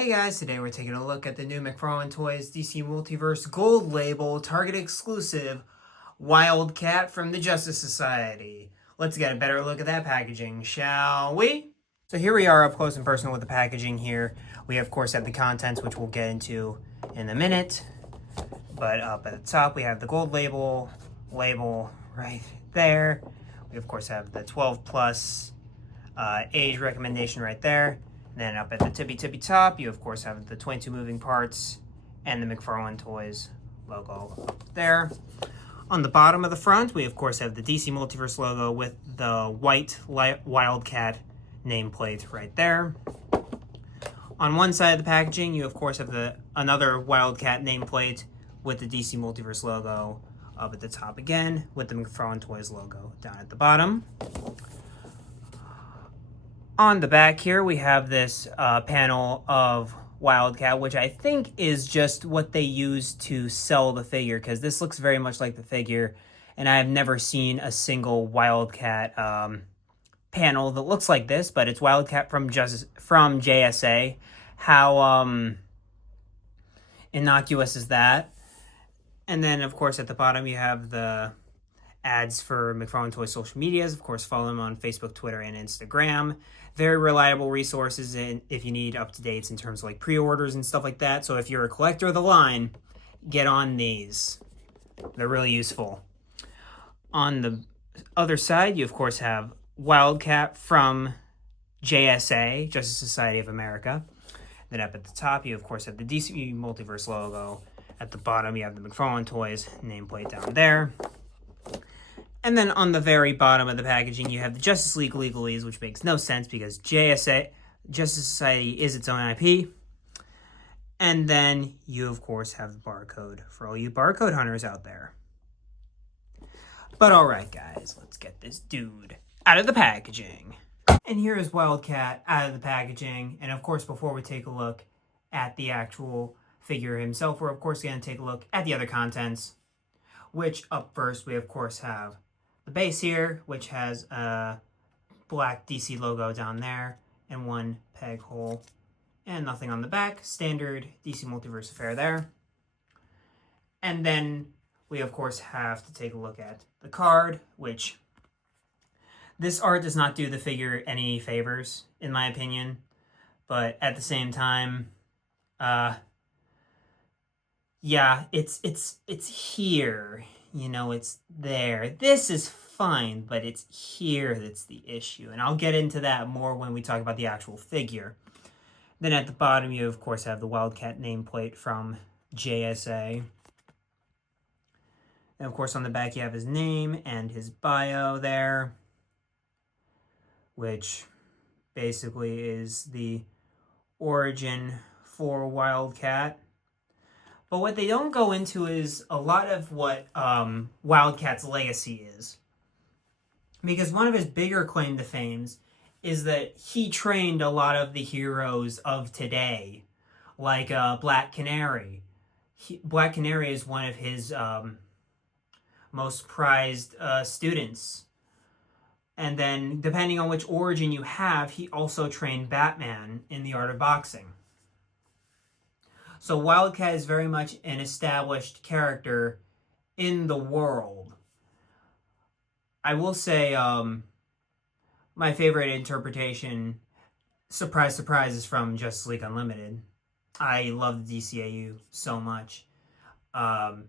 Hey guys, today we're taking a look at the new McFarlane Toys DC Multiverse Gold Label Target exclusive Wildcat from the Justice Society. Let's get a better look at that packaging, shall we? So here we are up close and personal with the packaging here. We of course have the contents, which we'll get into in a minute. But up at the top we have the gold label right there. We of course have the 12 plus age recommendation right there. Then up at the tippy top, you of course have the 22 moving parts and the McFarlane Toys logo up there. On the bottom of the front, we of course have the DC Multiverse logo with the white Wildcat nameplate right there. On one side of the packaging, you of course have another Wildcat nameplate with the DC Multiverse logo up at the top again, with the McFarlane Toys logo down at the bottom. On the back here, we have this panel of Wildcat, which I think is just what they use to sell the figure, because this looks very much like the figure, and I have never seen a single Wildcat panel that looks like this, but it's Wildcat from JSA. How innocuous is that? And then, of course, at the bottom, you have the ads for McFarlane Toys social medias. Of course, follow them on Facebook, Twitter, and Instagram. Very reliable resources if you need up-to-dates in terms of like pre-orders and stuff like that. So if you're a collector of the line, get on these. They're really useful. On the other side, you of course have Wildcat from JSA, Justice Society of America. Then up at the top, you of course have the DC Multiverse logo. At the bottom, you have the McFarlane Toys nameplate down there. And then on the very bottom of the packaging, you have the Justice League legalese, which makes no sense because JSA, Justice Society, is its own IP. And then you, of course, have the barcode for all you barcode hunters out there. But all right, guys, let's get this dude out of the packaging. And here is Wildcat out of the packaging. And, of course, before we take a look at the actual figure himself, we're, of course, going to take a look at the other contents, which up first, we, of course, have the base here, which has a black DC logo down there and one peg hole and nothing on the back. Standard DC Multiverse affair there. And then we, of course, have to take a look at the card, which this art does not do the figure any favors, in my opinion. But at the same time, yeah, it's here. You know, it's there. This is fine, but it's here that's the issue. And I'll get into that more when we talk about the actual figure. Then at the bottom, you, of course, have the Wildcat nameplate from JSA. And, of course, on the back, you have his name and his bio there, which basically is the origin for Wildcat. But what they don't go into is a lot of what Wildcat's legacy is. Because one of his bigger claim to fame is that he trained a lot of the heroes of today, like Black Canary. Black Canary is one of his most prized students. And then, depending on which origin you have, he also trained Batman in the art of boxing. So Wildcat is very much an established character in the world. I will say my favorite interpretation, surprise, surprise, is from Justice League Unlimited. I love the DCAU so much. And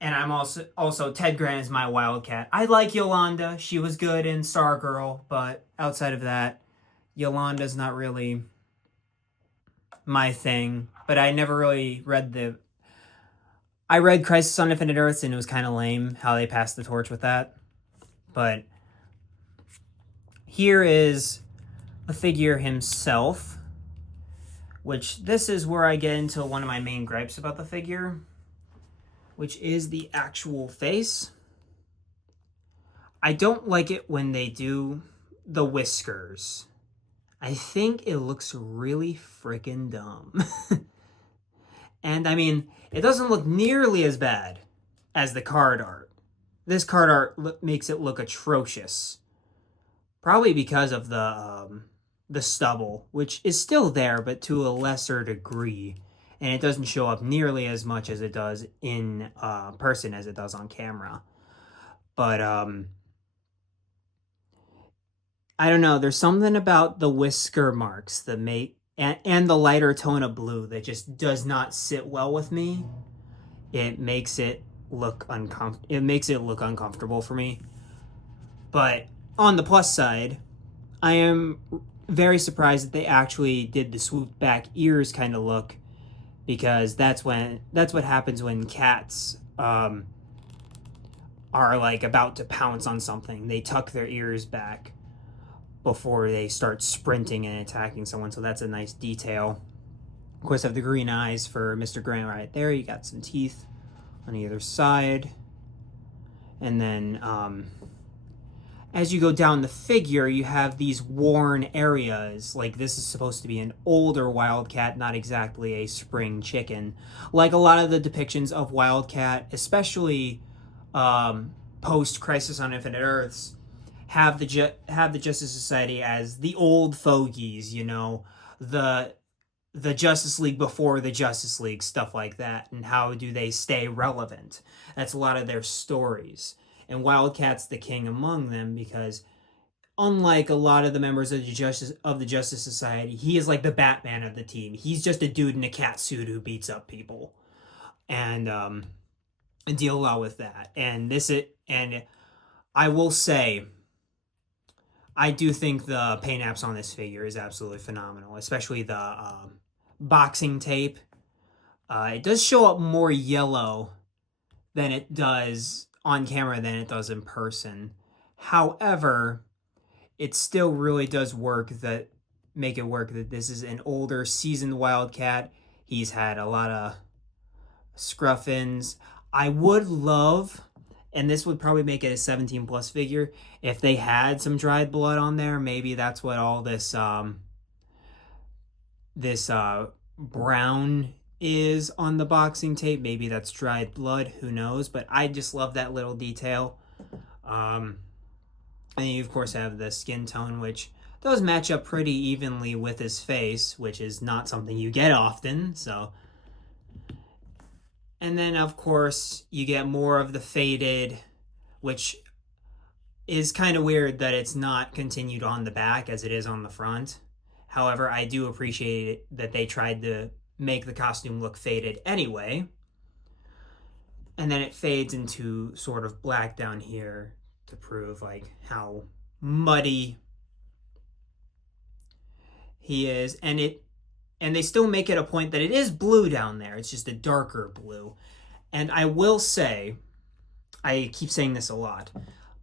I'm also Ted Grant is my Wildcat. I like Yolanda. She was good in Stargirl, but outside of that, Yolanda's not really my thing. But I never really read I read Crisis on Infinite Earths, and it was kind of lame how they passed the torch with that. But here is the figure himself, which this is where I get into one of my main gripes about the figure, which is the actual face. I don't like it when they do the whiskers. I think it looks really freaking dumb. And I mean, it doesn't look nearly as bad as the card art. This card art makes it look atrocious. Probably because of the the stubble, which is still there, but to a lesser degree. And it doesn't show up nearly as much as it does in person as it does on camera. But I don't know. There's something about the whisker marks that make and the lighter tone of blue that just does not sit well with me. It makes it look uncomfortable for me. But on the plus side, I am very surprised that they actually did the swoop back ears kind of look, because that's what happens when cats are like about to pounce on something. They tuck their ears back before they start sprinting and attacking someone. So that's a nice detail. Of course, I have the green eyes for Mr. Grant right there. You got some teeth on either side. And then as you go down the figure, you have these worn areas. Like, this is supposed to be an older Wildcat, not exactly a spring chicken. Like a lot of the depictions of Wildcat, especially post Crisis on Infinite Earths, have the Justice Society as the old fogies, you know, the Justice League before the Justice League, stuff like that, and how do they stay relevant. That's a lot of their stories. And Wildcat's the king among them because, unlike a lot of the members of the Justice Society, he is like the Batman of the team. He's just a dude in a cat suit who beats up people, and deal well with that. And I will say, I do think the paint apps on this figure is absolutely phenomenal, especially the boxing tape. It does show up more yellow than it does on camera than it does in person. However, it still really does make it work that this is an older, seasoned Wildcat. He's had a lot of scruff-ins. I would love, and this would probably make it a 17 plus figure, if they had some dried blood on there. Maybe that's what all this brown is on the boxing tape. Maybe that's dried blood, who knows, but I just love that little detail. And you of course have the skin tone, which does match up pretty evenly with his face, which is not something you get often. So, and then of course you get more of the faded, which is kind of weird that it's not continued on the back as it is on the front. However, I do appreciate it that they tried to make the costume look faded anyway. And then it fades into sort of black down here to prove like how muddy he is. And they still make it a point that it is blue down there. It's just a darker blue. And I will say, I keep saying this a lot,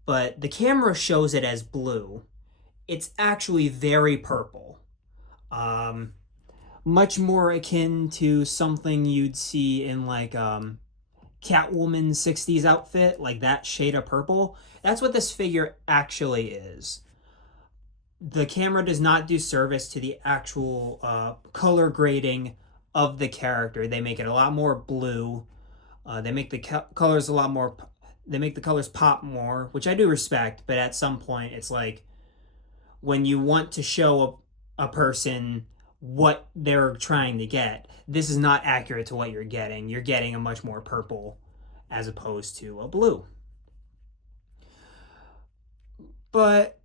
but the camera shows it as blue. It's actually very purple. Much more akin to something you'd see in like Catwoman 60s outfit, like that shade of purple. That's what this figure actually is. The camera does not do service to the actual color grading of the character. They make it a lot more blue. They make the colors a lot more. They make the colors pop more, which I do respect. But at some point, it's like when you want to show a person what they're trying to get, this is not accurate to what you're getting. You're getting a much more purple as opposed to a blue. But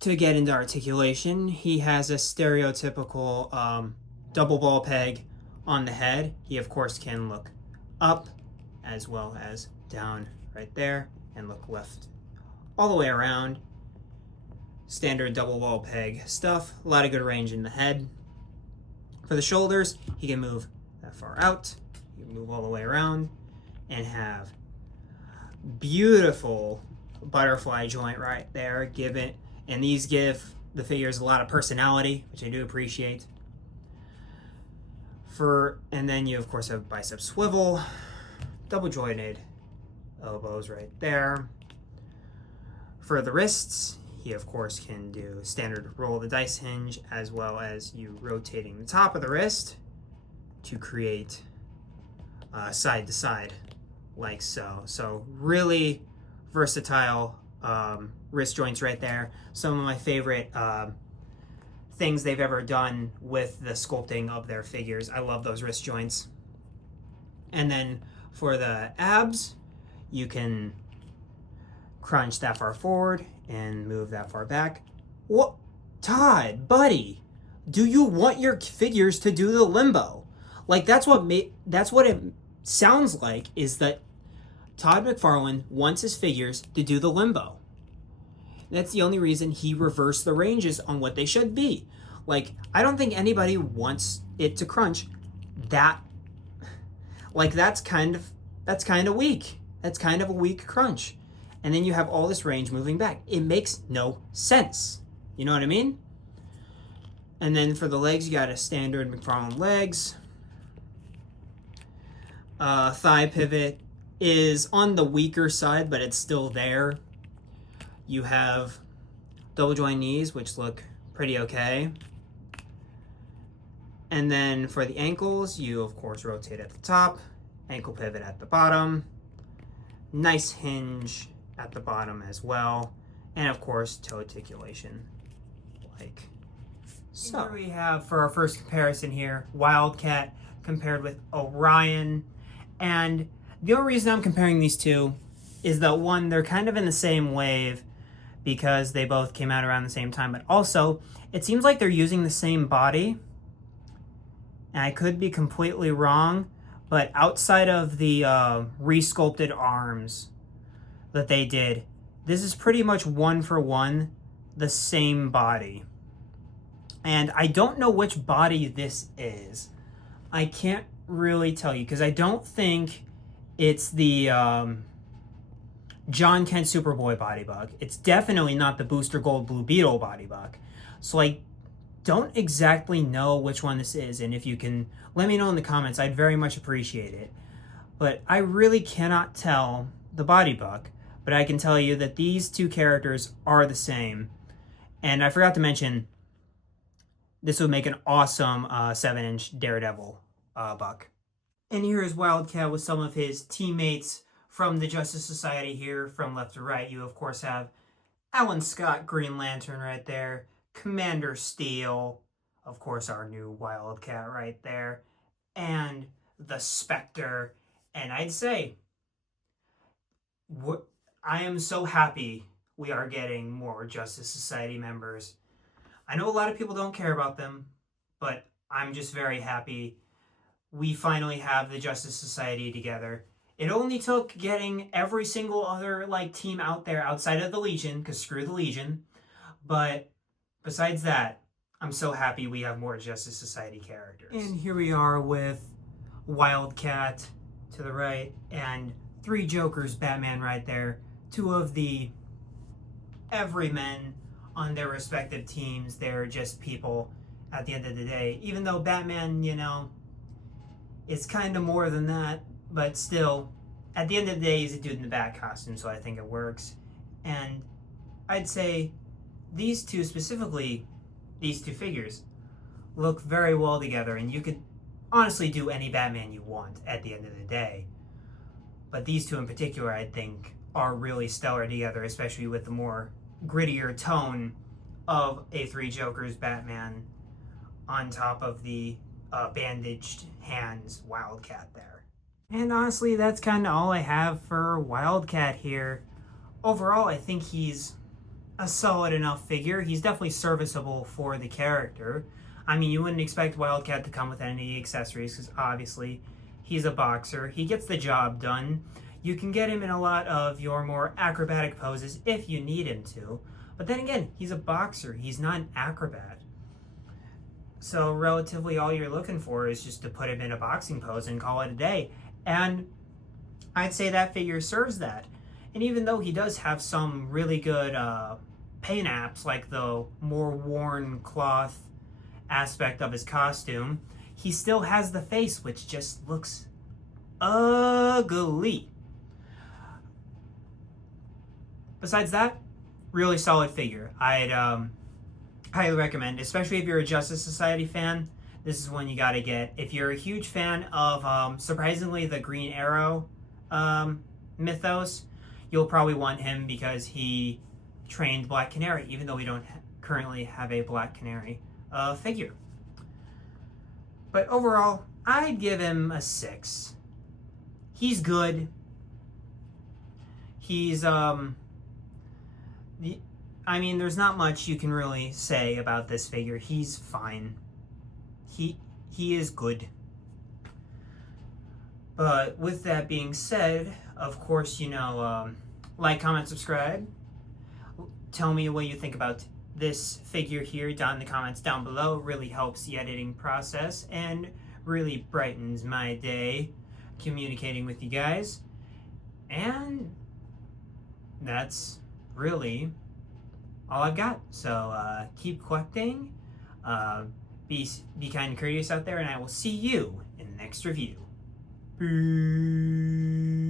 to get into articulation, he has a stereotypical double ball peg on the head. He of course can look up as well as down right there and look left all the way around. Standard double ball peg stuff. A lot of good range in the head. For the shoulders, he can move that far out. He can move all the way around and have beautiful butterfly joint right there. And these give the figures a lot of personality, which I do appreciate. And then you of course have bicep swivel, double jointed elbows right there. For the wrists, he of course can do standard roll of the dice hinge, as well as you rotating the top of the wrist to create side to side like so. So really versatile wrist joints right there. Some of my favorite things they've ever done with the sculpting of their figures. I love those wrist joints. And then for the abs, you can crunch that far forward and move that far back. What? Todd, buddy, do you want your figures to do the limbo? Like, that's what it sounds like, is that Todd McFarlane wants his figures to do the limbo. That's the only reason he reversed the ranges on what they should be. Like, I don't think anybody wants it to crunch that. Like, that's kind of weak. That's kind of a weak crunch. And then you have all this range moving back. It makes no sense. You know what I mean? And then for the legs, you got a standard McFarlane legs. Thigh pivot is on the weaker side, but it's still there. You have double joint knees, which look pretty okay. And then for the ankles, you of course rotate at the top, ankle pivot at the bottom, nice hinge at the bottom as well, and of course toe articulation, like so. Here we have, for our first comparison here, Wildcat compared with Orion. And the only reason I'm comparing these two is that, one, they're kind of in the same wave because they both came out around the same time, but also it seems like they're using the same body. And I could be completely wrong, but outside of the resculpted arms that they did, this is pretty much one for one the same body. And I don't know which body this is. I can't really tell you, because I don't think it's the John Kent Superboy body buck. It's definitely not the Booster Gold Blue Beetle body buck. So I don't exactly know which one this is, and if you can let me know in the comments, I'd very much appreciate it. But I really cannot tell the body buck, but I can tell you that these two characters are the same. And I forgot to mention, this would make an awesome 7-inch Daredevil buck. And here is Wildcat with some of his teammates from the Justice Society here, from left to right. You, of course, have Alan Scott, Green Lantern, right there. Commander Steel, of course, our new Wildcat right there. And the Spectre. And I'd say, I am so happy we are getting more Justice Society members. I know a lot of people don't care about them, but I'm just very happy we finally have the Justice Society together. It only took getting every single other team out there outside of the Legion, because screw the Legion. But besides that, I'm so happy we have more Justice Society characters. And here we are with Wildcat to the right and 3 Jokers Batman right there. 2 of the everymen on their respective teams. They're just people at the end of the day. Even though Batman, is kind of more than that, but still, at the end of the day, he's a dude in the bat costume, so I think it works. And I'd say these two, specifically these 2 figures, look very well together, and you could honestly do any Batman you want at the end of the day. But these 2 in particular, I think, are really stellar together, especially with the more grittier tone of a 3 Jokers Batman on top of the bandaged hands Wildcat there. And honestly, that's kind of all I have for Wildcat here. Overall, I think he's a solid enough figure. He's definitely serviceable for the character. I mean, you wouldn't expect Wildcat to come with any accessories, because obviously he's a boxer. He gets the job done. You can get him in a lot of your more acrobatic poses if you need him to. But then again, he's a boxer. He's not an acrobat. So relatively all you're looking for is just to put him in a boxing pose and call it a day. And I'd say that figure serves that. And even though he does have some really good paint apps, like the more worn cloth aspect of his costume, he still has the face, which just looks ugly. Besides that, really solid figure. I'd highly recommend, especially if you're a Justice Society fan. This is one you gotta get. If you're a huge fan of, surprisingly, the Green Arrow mythos, you'll probably want him because he trained Black Canary, even though we don't currently have a Black Canary figure. But overall, I'd give him a 6. He's good. He's I mean, there's not much you can really say about this figure. He's fine. He is good. But with that being said, of course, like, comment, subscribe. Tell me what you think about this figure here down in the comments down below. It really helps the editing process and really brightens my day communicating with you guys. And that's really all I've got. So keep collecting, be kind and courteous out there, and I will see you in the next review. Peace.